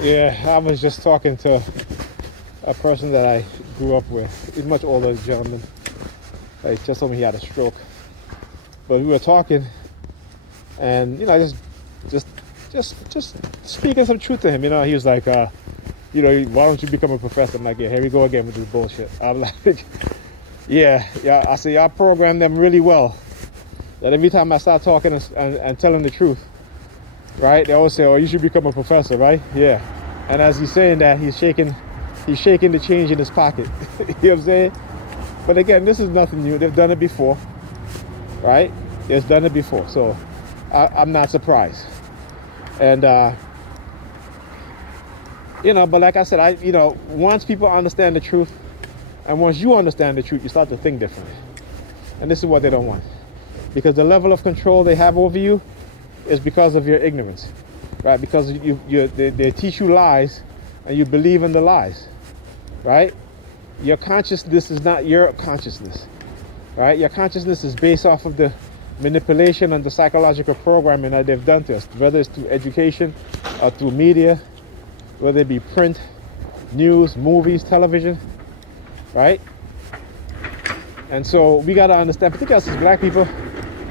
Yeah, I was just talking to a person that I grew up with. He's much older gentleman. He just told me he had a stroke. But we were talking, and just speaking some truth to him. He was like, why don't you become a professor? I'm like, yeah, here we go again with this bullshit. I'm like, yeah. I say y'all program them really well. That every time I start talking and telling the truth, right? They always say, oh, you should become a professor, right? Yeah. And as he's saying that, he's shaking the change in his pocket. You know what I'm saying? But again, this is nothing new. They've done it before, right? They've done it before. So I'm not surprised. And, but like I said, once people understand the truth, and once you understand the truth, you start to think differently. And this is what they don't want. Because the level of control they have over you is because of your ignorance, right? Because they teach you lies, and you believe in the lies, right? Your consciousness is not your consciousness, right? Your consciousness is based off of the manipulation and the psychological programming that they've done to us, whether it's through education or through media, whether it be print, news, movies, television, right? And so we got to understand, particularly as black people,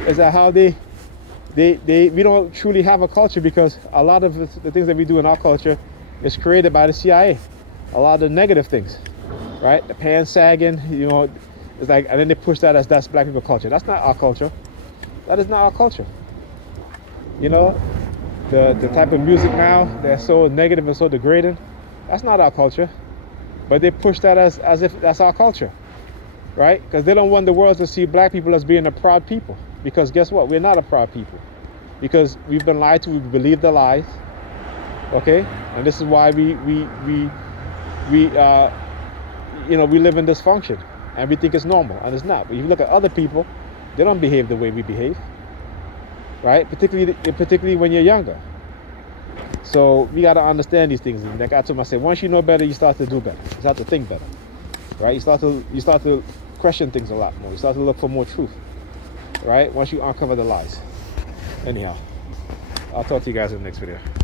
is that how we don't truly have a culture, because a lot of the things that we do in our culture is created by the CIA. A lot of the negative things, right? The pants sagging, it's like, and then they push that as that's black people culture. That's not our culture. That is not our culture. The type of music now that's so negative and so degrading, that's not our culture. But they push that as if that's our culture, right? Because they don't want the world to see black people as being a proud people. Because guess what? We're not a proud people. Because we've been lied to, we believe the lies. Okay? And this is why we live in dysfunction. And we think it's normal, and it's not. But if you look at other people, they don't behave the way we behave. Right? Particularly when you're younger. So we got to understand these things. And like I told myself, once you know better, you start to do better. You start to think better. Right? You start to question things a lot more. You start to look for more truth. Right? Once you uncover the lies. Anyhow, I'll talk to you guys in the next video.